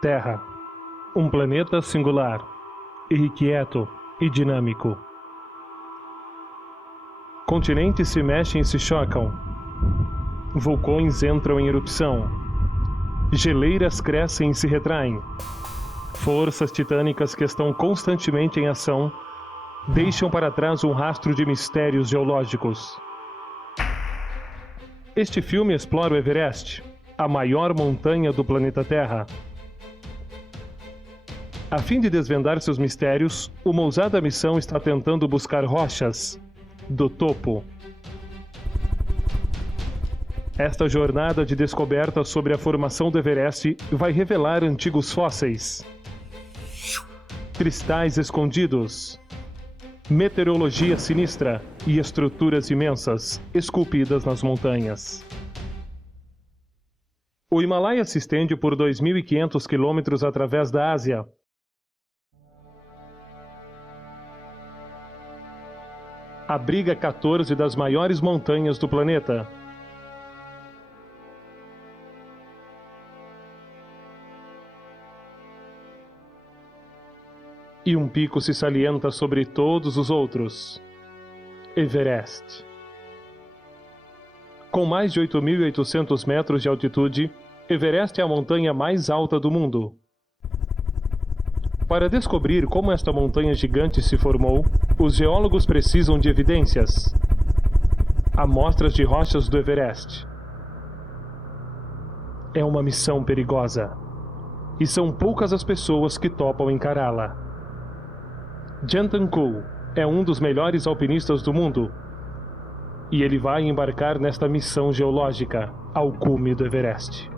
Terra, um planeta singular, irrequieto e dinâmico. Continentes se mexem e se chocam. Vulcões entram em erupção. Geleiras crescem e se retraem. Forças titânicas que estão constantemente em ação deixam para trás um rastro de mistérios geológicos. Este filme explora o Everest, a maior montanha do planeta Terra. A fim de desvendar seus mistérios, uma ousada missão está tentando buscar rochas do topo. Esta jornada de descoberta sobre a formação do Everest vai revelar antigos fósseis, cristais escondidos, meteorologia sinistra e estruturas imensas esculpidas nas montanhas. O Himalaia se estende por 2.500 quilômetros através da Ásia. Abriga 14 das maiores montanhas do planeta. E um pico se salienta sobre todos os outros: Everest. Com mais de 8.800 metros de altitude, Everest é a montanha mais alta do mundo. Para descobrir como esta montanha gigante se formou, os geólogos precisam de evidências. Amostras de rochas do Everest. É uma missão perigosa, e são poucas as pessoas que topam encará-la. Jentan Koo é um dos melhores alpinistas do mundo, e ele vai embarcar nesta missão geológica ao cume do Everest.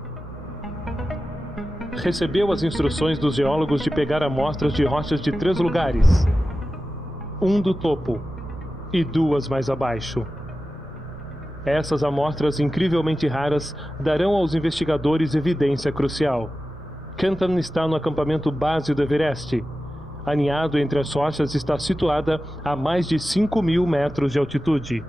Recebeu as instruções dos geólogos de pegar amostras de rochas de 3 lugares, um do topo e 2 mais abaixo. Essas amostras incrivelmente raras darão aos investigadores evidência crucial. Kenton está no acampamento base do Everest. Aninhado entre as rochas está situada a mais de 5.000 metros de altitude.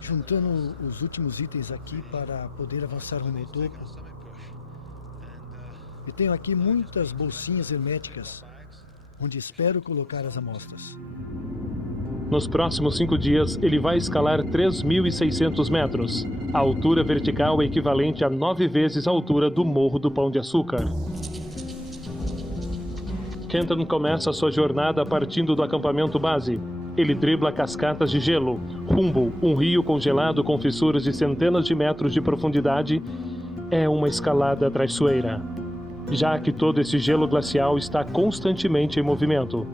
Juntando os últimos itens aqui para poder avançar rumo ao topo. E tenho aqui muitas bolsinhas herméticas, onde espero colocar as amostras. Nos próximos 5 dias, ele vai escalar 3.600 metros. A altura vertical é equivalente a 9 vezes a altura do Morro do Pão de Açúcar. Kenton começa sua jornada partindo do acampamento base. Ele dribla cascatas de gelo, Humboldt, um rio congelado com fissuras de centenas de metros de profundidade. É uma escalada traiçoeira, já que todo esse gelo glacial está constantemente em movimento.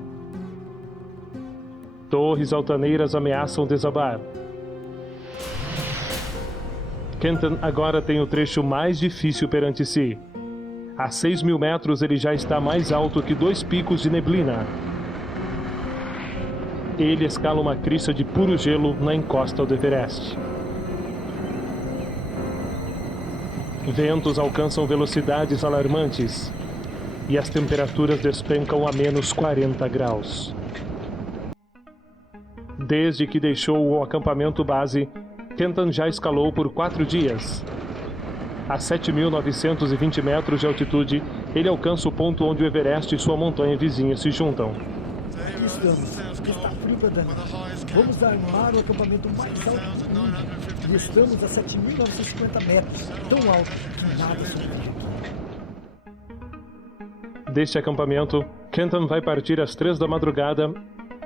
Torres altaneiras ameaçam desabar. Kenton agora tem o trecho mais difícil perante si. A 6.000 metros ele já está mais alto que 2 picos de neblina. Ele escala uma crista de puro gelo na encosta do Everest. Ventos alcançam velocidades alarmantes e as temperaturas despencam a menos 40 graus. Desde que deixou o acampamento base, Kenton já escalou por 4 dias. A 7.920 metros de altitude, ele alcança o ponto onde o Everest e sua montanha vizinha se juntam. Aqui estamos. Está frio para danar. Vamos armar o acampamento mais alto do mundo. E estamos a 7.950 metros. Tão alto que nada sobrevive aqui. Deste acampamento, Kenton vai partir às 3 da madrugada,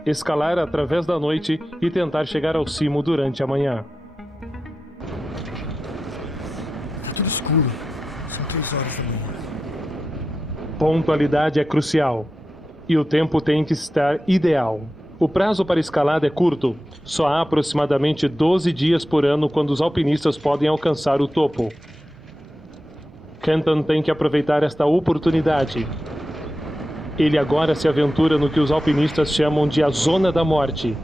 escalar através da noite e tentar chegar ao cimo durante a manhã. Está tudo escuro. São 3 horas da manhã. Pontualidade é crucial, e o tempo tem que estar ideal. O prazo para escalada é curto, só há aproximadamente 12 dias por ano quando os alpinistas podem alcançar o topo. Kenton tem que aproveitar esta oportunidade. Ele agora se aventura no que os alpinistas chamam de a Zona da Morte.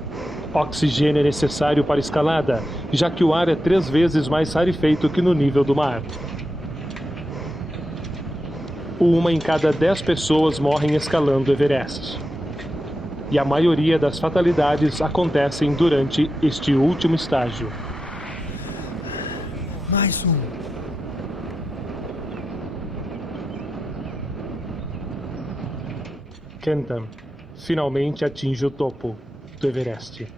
Oxigênio é necessário para escalada, já que o ar é 3 vezes mais rarefeito que no nível do mar. 1 em cada 10 pessoas morrem escalando o Everest. E a maioria das fatalidades acontecem durante este último estágio. Mais um. Kenton finalmente atinge o topo do Everest.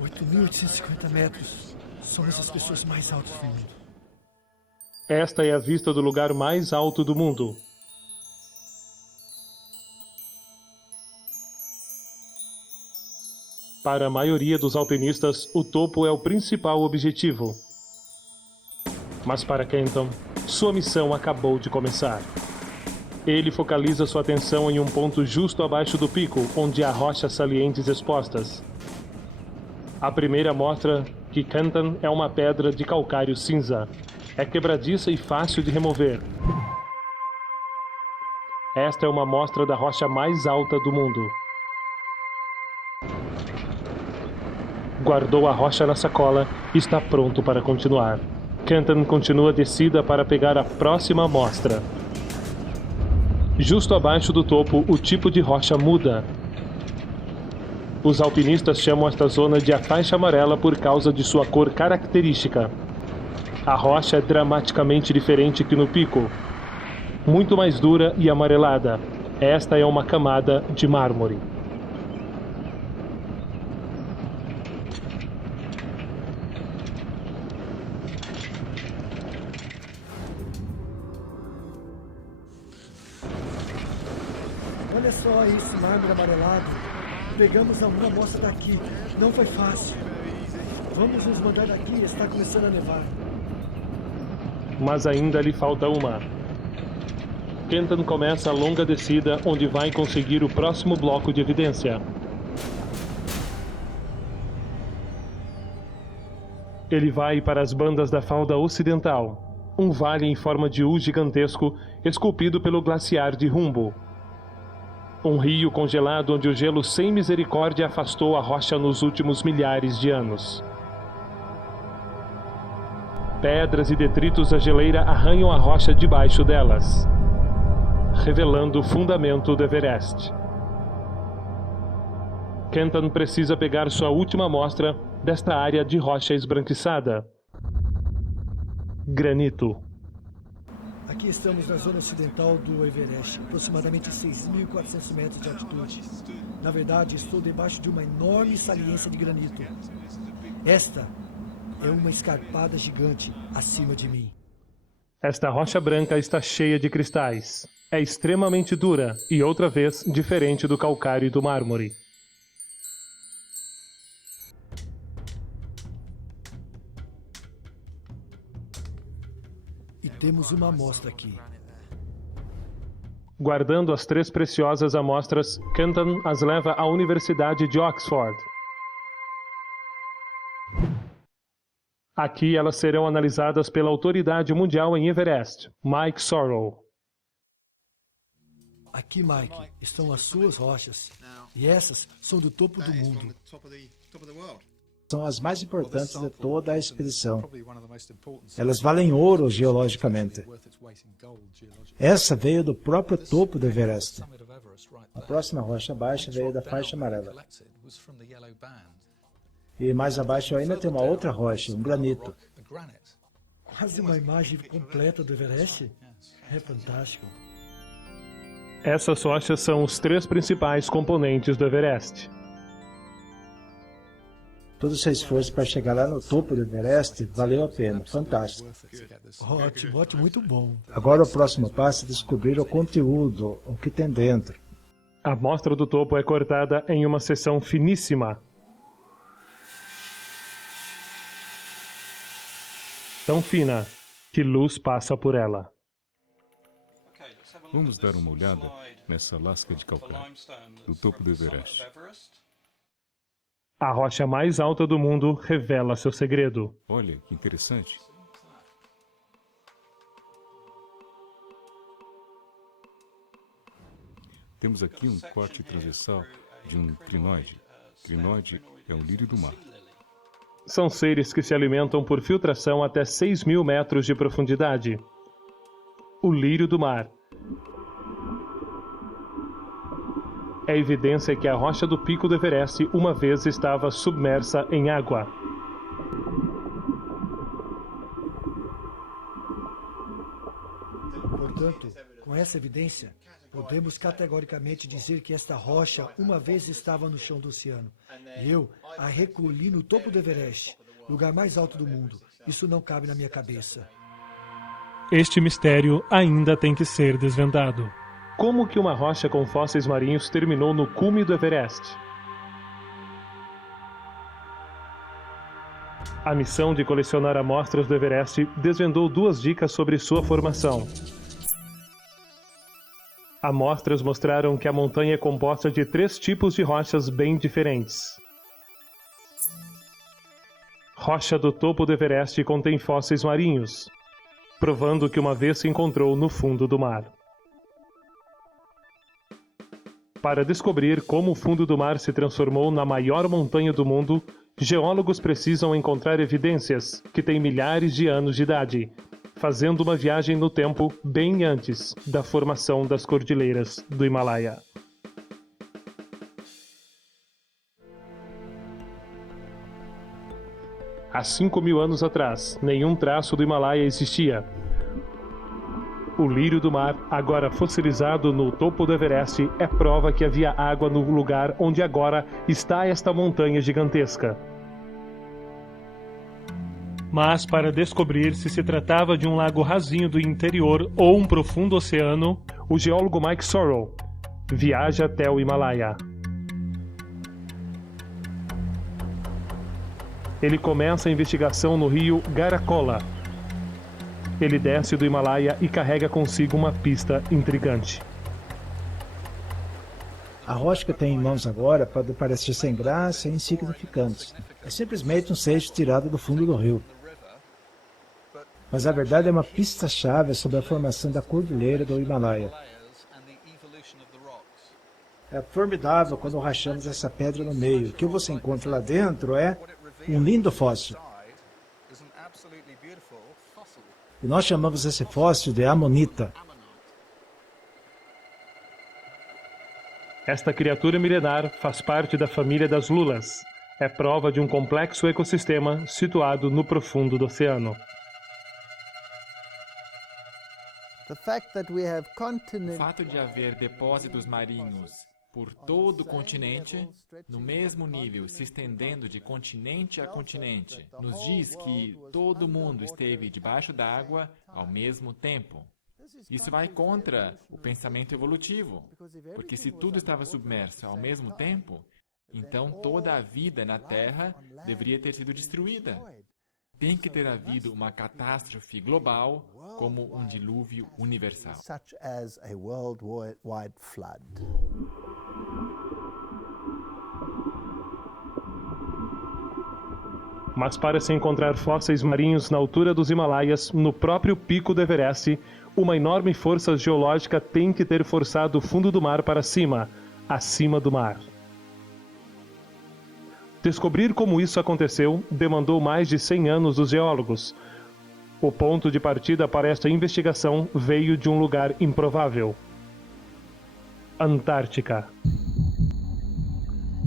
8.850 metros. Somos as pessoas mais altas do mundo. Esta é a vista do lugar mais alto do mundo. Para a maioria dos alpinistas, o topo é o principal objetivo. Mas para Kenton, sua missão acabou de começar. Ele focaliza sua atenção em um ponto justo abaixo do pico, onde há rochas salientes expostas. A primeira mostra que Kenton é uma pedra de calcário cinza. É quebradiça e fácil de remover. Esta é uma amostra da rocha mais alta do mundo. Guardou a rocha na sacola e está pronto para continuar. Kenton continua a descida para pegar a próxima amostra. Justo abaixo do topo, o tipo de rocha muda. Os alpinistas chamam esta zona de a faixa amarela por causa de sua cor característica. A rocha é dramaticamente diferente que no pico. Muito mais dura e amarelada. Esta é uma camada de mármore. Olha só esse mármore amarelado. Pegamos uma amostra daqui. Não foi fácil. Vamos nos mandar daqui, está começando a nevar. Mas ainda lhe falta uma. Kenton começa a longa descida, onde vai conseguir o próximo bloco de evidência. Ele vai para as bandas da falda ocidental, um vale em forma de U gigantesco, esculpido pelo glaciar de Humboldt. Um rio congelado onde o gelo sem misericórdia afastou a rocha nos últimos milhares de anos. Pedras e detritos da geleira arranham a rocha debaixo delas, revelando o fundamento do Everest. Kenton precisa pegar sua última amostra desta área de rocha esbranquiçada. Granito. Aqui estamos na zona ocidental do Everest, aproximadamente 6.400 metros de altitude. Na verdade, estou debaixo de uma enorme saliência de granito. Esta é uma escarpada gigante acima de mim. Esta rocha branca está cheia de cristais. É extremamente dura e, outra vez, diferente do calcário e do mármore. E temos uma amostra aqui. Guardando as 3 preciosas amostras, Kenton as leva à Universidade de Oxford. Aqui elas serão analisadas pela autoridade mundial em Everest, Mike Sorrow. Aqui, Mike, estão as suas rochas. E essas são do topo do mundo. São as mais importantes de toda a expedição. Elas valem ouro geologicamente. Essa veio do próprio topo do Everest. A próxima rocha baixa veio da faixa amarela. E mais abaixo ainda tem uma outra rocha, um granito. Quase uma imagem completa do Everest. É fantástico. Essas rochas são os 3 principais componentes do Everest. Todo o seu esforço para chegar lá no topo do Everest valeu a pena. Fantástico. Ótimo, ótimo, muito bom. Agora o próximo passo é descobrir o conteúdo, o que tem dentro. A amostra do topo é cortada em uma seção finíssima. Tão fina que luz passa por ela. Vamos dar uma olhada nessa lasca de calcário do topo do Everest. A rocha mais alta do mundo revela seu segredo. Olha, que interessante. Temos aqui um corte transversal de um crinoide. Crinoide é um lírio do mar. São seres que se alimentam por filtração até 6.000 metros de profundidade. O lírio do mar. É evidência que a rocha do pico do Everest uma vez estava submersa em água. Portanto, com essa evidência, podemos categoricamente dizer que esta rocha uma vez estava no chão do oceano. E eu a recolhi no topo do Everest, lugar mais alto do mundo. Isso não cabe na minha cabeça. Este mistério ainda tem que ser desvendado. Como que uma rocha com fósseis marinhos terminou no cume do Everest? A missão de colecionar amostras do Everest desvendou 2 dicas sobre sua formação. Amostras mostraram que a montanha é composta de 3 tipos de rochas bem diferentes. Rocha do topo do Everest contém fósseis marinhos, provando que uma vez se encontrou no fundo do mar. Para descobrir como o fundo do mar se transformou na maior montanha do mundo, geólogos precisam encontrar evidências que têm milhares de anos de idade, fazendo uma viagem no tempo bem antes da formação das cordilheiras do Himalaia. Há 5.000 anos atrás, nenhum traço do Himalaia existia. O lírio do mar, agora fossilizado no topo do Everest, é prova que havia água no lugar onde agora está esta montanha gigantesca. Mas para descobrir se se tratava de um lago rasinho do interior ou um profundo oceano, o geólogo Mike Sorrell viaja até o Himalaia. Ele começa a investigação no rio Garakola. Ele desce do Himalaia e carrega consigo uma pista intrigante. A rocha que tem em mãos agora pode parecer sem graça e insignificante. É simplesmente um seixo tirado do fundo do rio. Mas a verdade é uma pista-chave sobre a formação da cordilheira do Himalaia. É formidável quando rachamos essa pedra no meio. O que você encontra lá dentro é um lindo fóssil. E nós chamamos esse fóssil de amonita. Esta criatura milenar faz parte da família das lulas. É prova de um complexo ecossistema situado no profundo do oceano. O fato de haver depósitos marinhos por todo o continente, no mesmo nível, se estendendo de continente a continente, nos diz que todo mundo esteve debaixo d'água ao mesmo tempo. Isso vai contra o pensamento evolutivo, porque se tudo estava submerso ao mesmo tempo, então toda a vida na Terra deveria ter sido destruída. Tem que ter havido uma catástrofe global como um dilúvio universal. Mas para se encontrar fósseis marinhos na altura dos Himalaias, no próprio pico do Everest, uma enorme força geológica tem que ter forçado o fundo do mar para cima, acima do mar. Descobrir como isso aconteceu demandou mais de 100 anos dos geólogos. O ponto de partida para esta investigação veio de um lugar improvável: Antártica.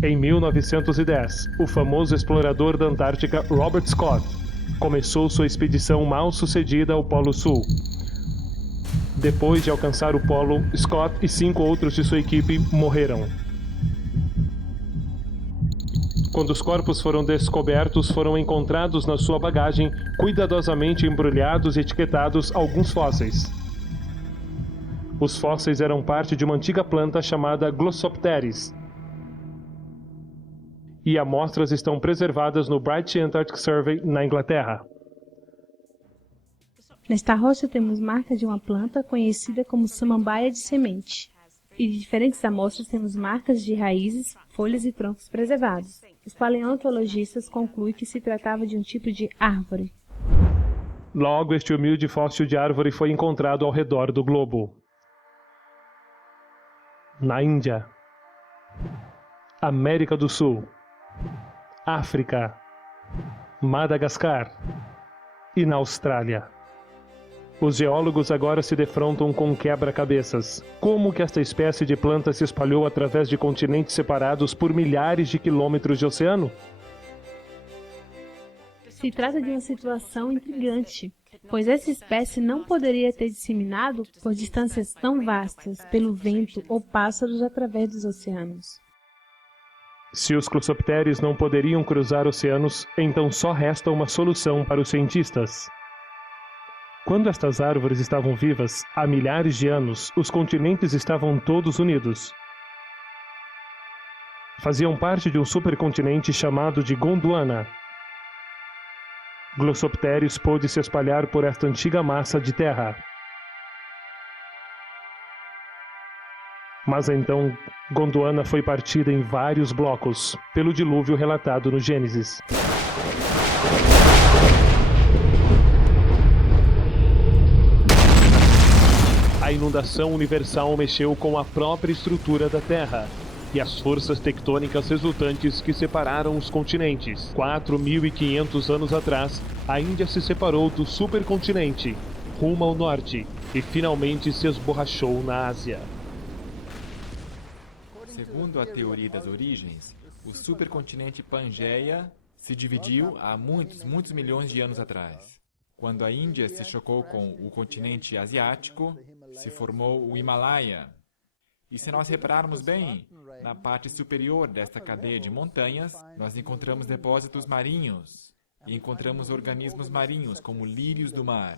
Em 1910, o famoso explorador da Antártica Robert Scott começou sua expedição mal-sucedida ao Polo Sul. Depois de alcançar o Polo, Scott e 5 outros de sua equipe morreram. Quando os corpos foram descobertos, foram encontrados na sua bagagem, cuidadosamente embrulhados e etiquetados, alguns fósseis. Os fósseis eram parte de uma antiga planta chamada Glossopteris. E amostras estão preservadas no British Antarctic Survey, na Inglaterra. Nesta rocha temos marca de uma planta conhecida como samambaia de semente. E de diferentes amostras temos marcas de raízes, folhas e troncos preservados. Os paleontologistas concluem que se tratava de um tipo de árvore. Logo, este humilde fóssil de árvore foi encontrado ao redor do globo. Na Índia, América do Sul, África, Madagascar e na Austrália. Os geólogos agora se defrontam com quebra-cabeças. Como que esta espécie de planta se espalhou através de continentes separados por milhares de quilômetros de oceano? Se trata de uma situação intrigante. pois essa espécie não poderia ter disseminado por distâncias tão vastas, pelo vento ou pássaros através dos oceanos. Se os glossopteres não poderiam cruzar oceanos, então só resta uma solução para os cientistas. Quando estas árvores estavam vivas, há milhares de anos, os continentes estavam todos unidos. Faziam parte de um supercontinente chamado de Gondwana. Glossopteris pôde se espalhar por esta antiga massa de terra. Mas então, Gondwana foi partida em vários blocos, pelo dilúvio relatado no Gênesis. A inundação universal mexeu com a própria estrutura da Terra e as forças tectônicas resultantes que separaram os continentes. 4.500 anos atrás, a Índia se separou do supercontinente, rumo ao norte, e finalmente se esborrachou na Ásia. Segundo a teoria das origens, o supercontinente Pangeia se dividiu há muitos milhões de anos atrás. Quando a Índia se chocou com o continente asiático, se formou o Himalaia. E se nós repararmos bem, na parte superior desta cadeia de montanhas, nós encontramos depósitos marinhos e encontramos organismos marinhos, como lírios do mar.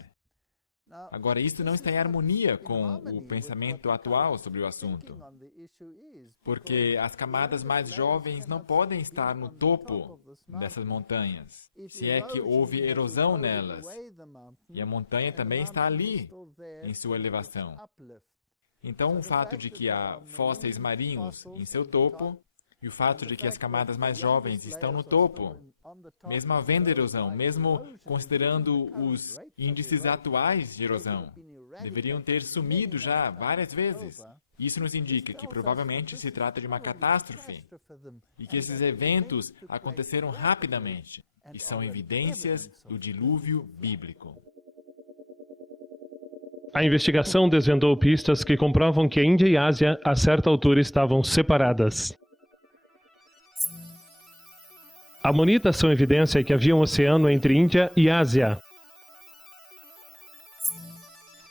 Agora, isto não está em harmonia com o pensamento atual sobre o assunto, porque as camadas mais jovens não podem estar no topo dessas montanhas, se é que houve erosão nelas, e a montanha também está ali, em sua elevação. Então, o fato de que há fósseis marinhos em seu topo, e o fato de que as camadas mais jovens estão no topo, mesmo havendo erosão, mesmo considerando os índices atuais de erosão, deveriam ter sumido já várias vezes. Isso nos indica que provavelmente se trata de uma catástrofe e que esses eventos aconteceram rapidamente e são evidências do dilúvio bíblico. A investigação desvendou pistas que comprovam que a Índia e a Ásia, a certa altura, estavam separadas. Amonitas são evidência que havia um oceano entre Índia e Ásia.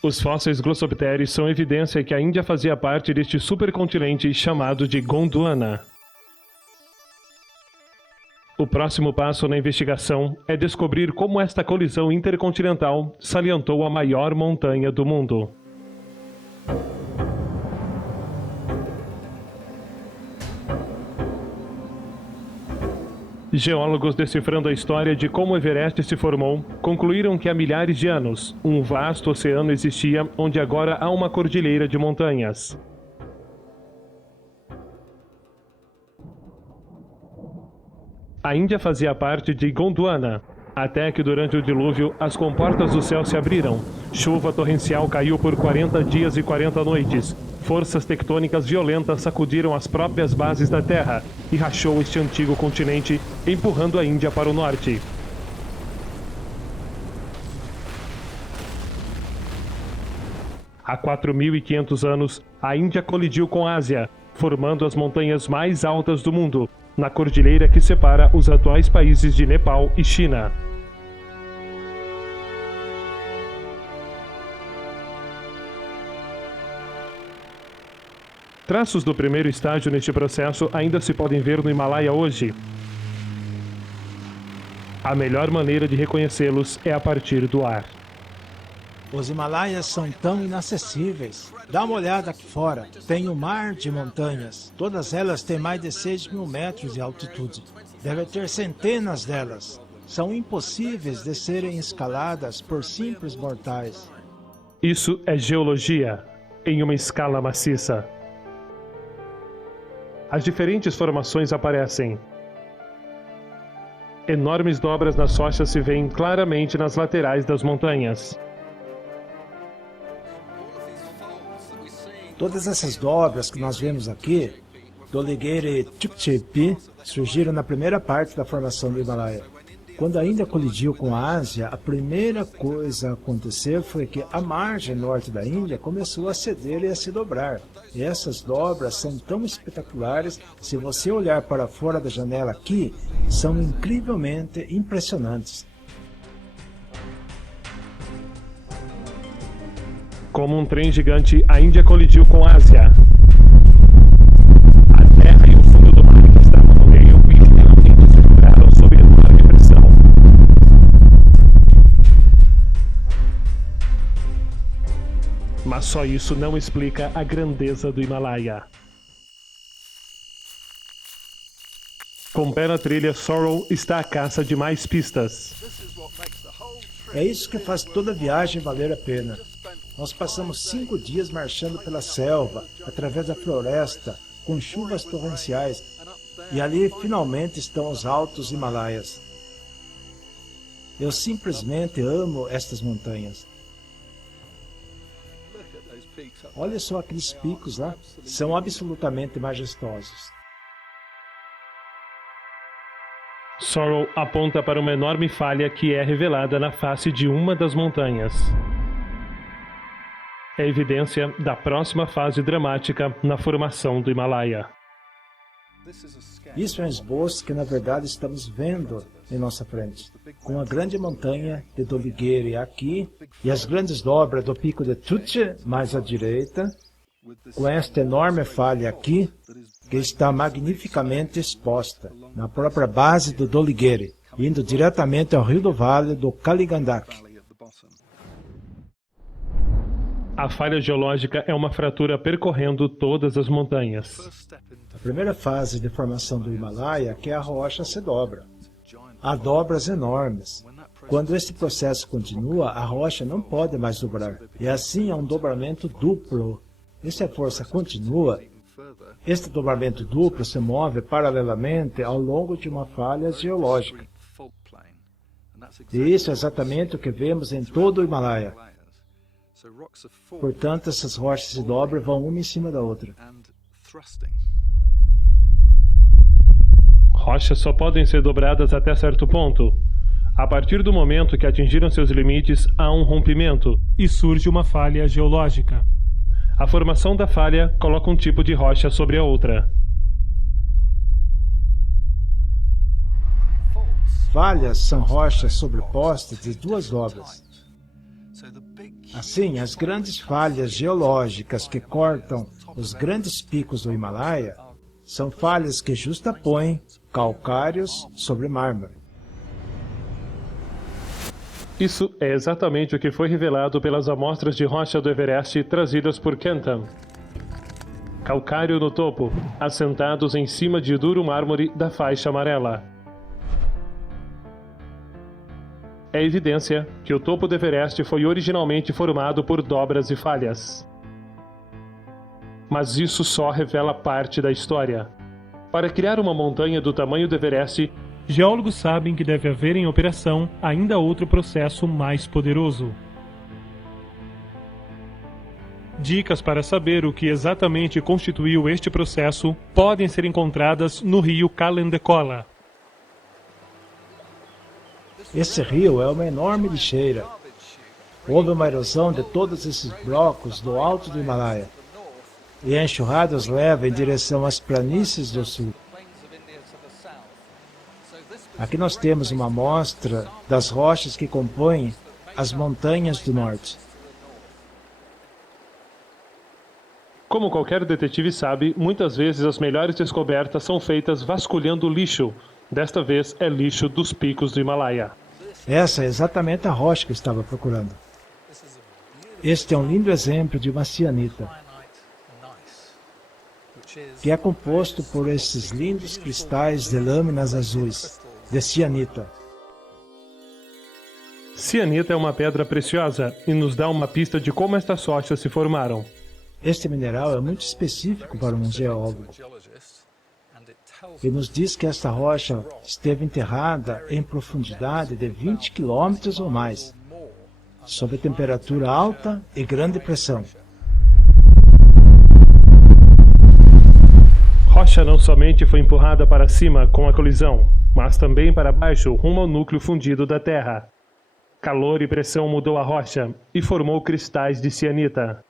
Os fósseis Glossopteris são evidência que a Índia fazia parte deste supercontinente chamado de Gondwana. O próximo passo na investigação é descobrir como esta colisão intercontinental salientou a maior montanha do mundo. Geólogos decifrando a história de como o Everest se formou, concluíram que há milhares de anos, um vasto oceano existia onde agora há uma cordilheira de montanhas. A Índia fazia parte de Gondwana, até que durante o dilúvio as comportas do céu se abriram, chuva torrencial caiu por 40 dias e 40 noites, forças tectônicas violentas sacudiram as próprias bases da Terra e rachou este antigo continente, empurrando a Índia para o norte. Há 4.500 anos, a Índia colidiu com a Ásia, formando as montanhas mais altas do mundo, na cordilheira que separa os atuais países de Nepal e China. Traços do primeiro estágio neste processo ainda se podem ver no Himalaia hoje. A melhor maneira de reconhecê-los é a partir do ar. Os Himalaias são tão inacessíveis. Dá uma olhada aqui fora. Tem um mar de montanhas. Todas elas têm mais de 6.000 metros de altitude. Deve ter centenas delas. São impossíveis de serem escaladas por simples mortais. Isso é geologia, em uma escala maciça. As diferentes formações aparecem. Enormes dobras nas rochas se veem claramente nas laterais das montanhas. Todas essas dobras que nós vemos aqui, do Ligueire Chukchi, surgiram na primeira parte da formação do Himalaia. Quando a Índia colidiu com a Ásia, a primeira coisa a acontecer foi que a margem norte da Índia começou a ceder e a se dobrar. E essas dobras são tão espetaculares, se você olhar para fora da janela aqui, são incrivelmente impressionantes. Como um trem gigante, a Índia colidiu com a Ásia. A terra e o fundo do mar que estavam no meio literalmente se quebraram sob enorme pressão. Mas só isso não explica a grandeza do Himalaia. Com pé na trilha, Sorrow está à caça de mais pistas. É isso que faz toda a viagem valer a pena. Nós passamos 5 dias marchando pela selva, através da floresta, com chuvas torrenciais, e ali finalmente estão os altos Himalaias. Eu simplesmente amo estas montanhas. Olha só aqueles picos lá, são absolutamente majestosos. Sorrow aponta para uma enorme falha que é revelada na face de uma das montanhas. É evidência da próxima fase dramática na formação do Himalaia. Isso é um esboço que na verdade estamos vendo em nossa frente, com a grande montanha de Dhaulagiri aqui e as grandes dobras do pico de Tutsche mais à direita, com esta enorme falha aqui que está magnificamente exposta na própria base do Dhaulagiri, indo diretamente ao rio do vale do Kaligandak. A falha geológica é uma fratura percorrendo todas as montanhas. A primeira fase de formação do Himalaia é que a rocha se dobra. Há dobras enormes. Quando este processo continua, a rocha não pode mais dobrar. E assim é um dobramento duplo. E se a força continua, este dobramento duplo se move paralelamente ao longo de uma falha geológica. E isso é exatamente o que vemos em todo o Himalaia. Portanto, essas rochas se dobram e vão uma em cima da outra. Rochas só podem ser dobradas até certo ponto. A partir do momento que atingiram seus limites, há um rompimento e surge uma falha geológica. A formação da falha coloca um tipo de rocha sobre a outra. Falhas são rochas sobrepostas de duas dobras. Assim, as grandes falhas geológicas que cortam os grandes picos do Himalaia são falhas que justapõem calcários sobre mármore. Isso é exatamente o que foi revelado pelas amostras de rocha do Everest trazidas por Kenton. Calcário no topo, assentados em cima de duro mármore da faixa amarela. É evidência que o topo do Everest foi originalmente formado por dobras e falhas. Mas isso só revela parte da história. Para criar uma montanha do tamanho do Everest, geólogos sabem que deve haver em operação ainda outro processo mais poderoso. Dicas para saber o que exatamente constituiu este processo podem ser encontradas no rio Kalendekola. Esse rio é uma enorme lixeira. Houve uma erosão de todos esses blocos do alto do Himalaia, e a enxurrada os leva em direção às planícies do sul. Aqui nós temos uma amostra das rochas que compõem as montanhas do norte. Como qualquer detetive sabe, muitas vezes as melhores descobertas são feitas vasculhando lixo. Desta vez é lixo dos picos do Himalaia. Essa é exatamente a rocha que eu estava procurando. Este é um lindo exemplo de uma cianita, que é composto por esses lindos cristais de lâminas azuis, de cianita. Cianita é uma pedra preciosa e nos dá uma pista de como estas rochas se formaram. Este mineral é muito específico para um geólogo. E nos diz que esta rocha esteve enterrada em profundidade de 20 quilômetros ou mais, sob temperatura alta e grande pressão. Rocha não somente foi empurrada para cima com a colisão, mas também para baixo rumo ao núcleo fundido da Terra. Calor e pressão mudou a rocha e formou cristais de cianita.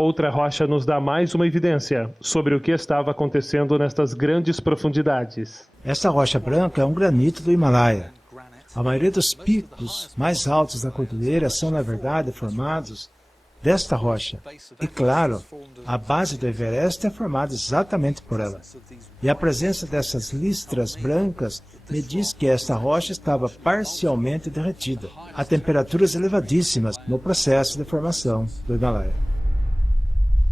Outra rocha nos dá mais uma evidência sobre o que estava acontecendo nestas grandes profundidades. Essa rocha branca é um granito do Himalaia. A maioria dos picos mais altos da cordilheira são, na verdade, formados desta rocha. E claro, a base do Everest é formada exatamente por ela. E a presença dessas listras brancas me diz que esta rocha estava parcialmente derretida, a temperaturas elevadíssimas no processo de formação do Himalaia.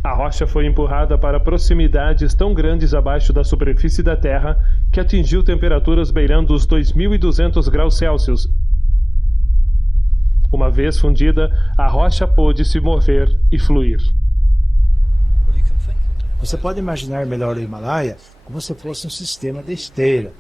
A rocha foi empurrada para proximidades tão grandes abaixo da superfície da Terra que atingiu temperaturas beirando os 2.200 graus Celsius. Uma vez fundida, a rocha pôde se mover e fluir. Você pode imaginar melhor o Himalaia como se fosse um sistema de esteira,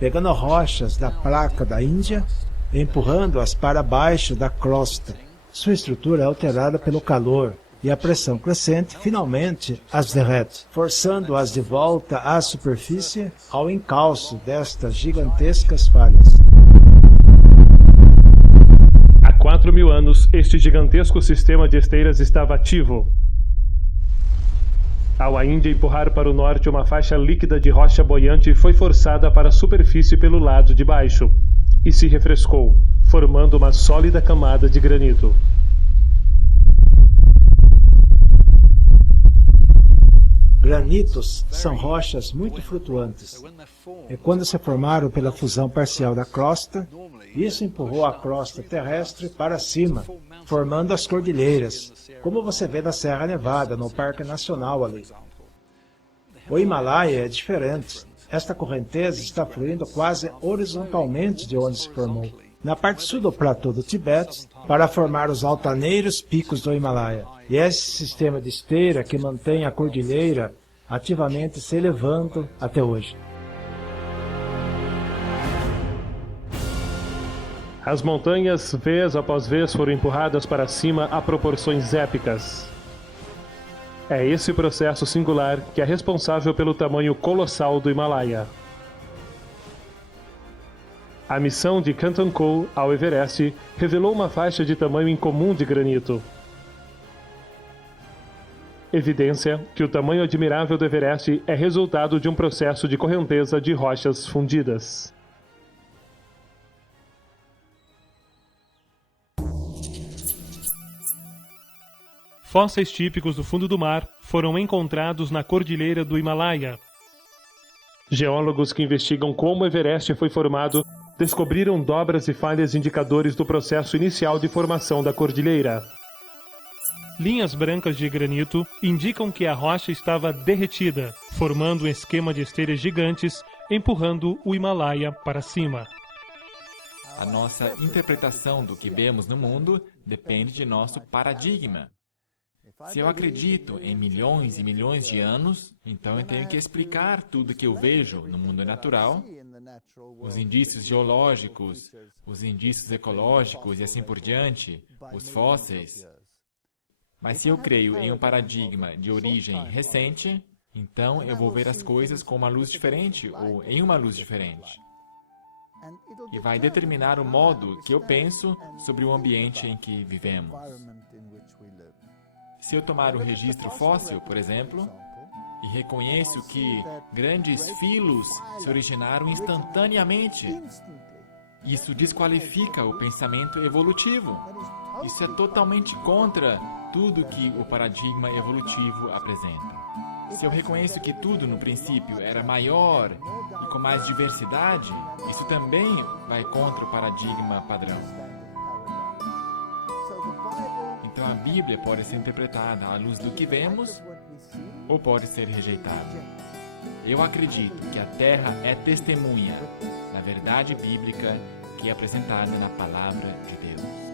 pegando rochas da placa da Índia e empurrando-as para baixo da crosta. Sua estrutura é alterada pelo calor e a pressão crescente finalmente as derrete, forçando-as de volta à superfície ao encalço destas gigantescas falhas. Há 4.000 anos, este gigantesco sistema de esteiras estava ativo. Ao a Índia empurrar para o norte uma faixa líquida de rocha boiante foi forçada para a superfície pelo lado de baixo e se refrescou, formando uma sólida camada de granito. Granitos são rochas muito flutuantes. E quando se formaram pela fusão parcial da crosta, isso empurrou a crosta terrestre para cima, formando as cordilheiras, como você vê na Serra Nevada, no Parque Nacional ali. O Himalaia é diferente. Esta correnteza está fluindo quase horizontalmente de onde se formou, na parte sul do platô do Tibete, para formar os altaneiros picos do Himalaia. E é esse sistema de esteira que mantém a cordilheira ativamente se elevando até hoje. As montanhas, vez após vez, foram empurradas para cima a proporções épicas. É esse processo singular que é responsável pelo tamanho colossal do Himalaia. A missão de Canton Cole ao Everest revelou uma faixa de tamanho incomum de granito. Evidência que o tamanho admirável do Everest é resultado de um processo de correnteza de rochas fundidas. Fósseis típicos do fundo do mar foram encontrados na cordilheira do Himalaia. Geólogos que investigam como o Everest foi formado descobriram dobras e falhas indicadores do processo inicial de formação da cordilheira. Linhas brancas de granito indicam que a rocha estava derretida, formando um esquema de esteiras gigantes, empurrando o Himalaia para cima. A nossa interpretação do que vemos no mundo depende de nosso paradigma. Se eu acredito em milhões e milhões de anos, então eu tenho que explicar tudo que eu vejo no mundo natural, os indícios geológicos, os indícios ecológicos e assim por diante, os fósseis. Mas se eu creio em um paradigma de origem recente, então eu vou ver as coisas com uma luz diferente ou em uma luz diferente. E vai determinar o modo que eu penso sobre o ambiente em que vivemos. Se eu tomar o registro fóssil, por exemplo, e reconheço que grandes filos se originaram instantaneamente, isso desqualifica o pensamento evolutivo. Isso é totalmente contra tudo que o paradigma evolutivo apresenta. Se eu reconheço que tudo, no princípio, era maior e com mais diversidade, isso também vai contra o paradigma padrão. Então a Bíblia pode ser interpretada à luz do que vemos ou pode ser rejeitada. Eu acredito que a Terra é testemunha da verdade bíblica que é apresentada na Palavra de Deus.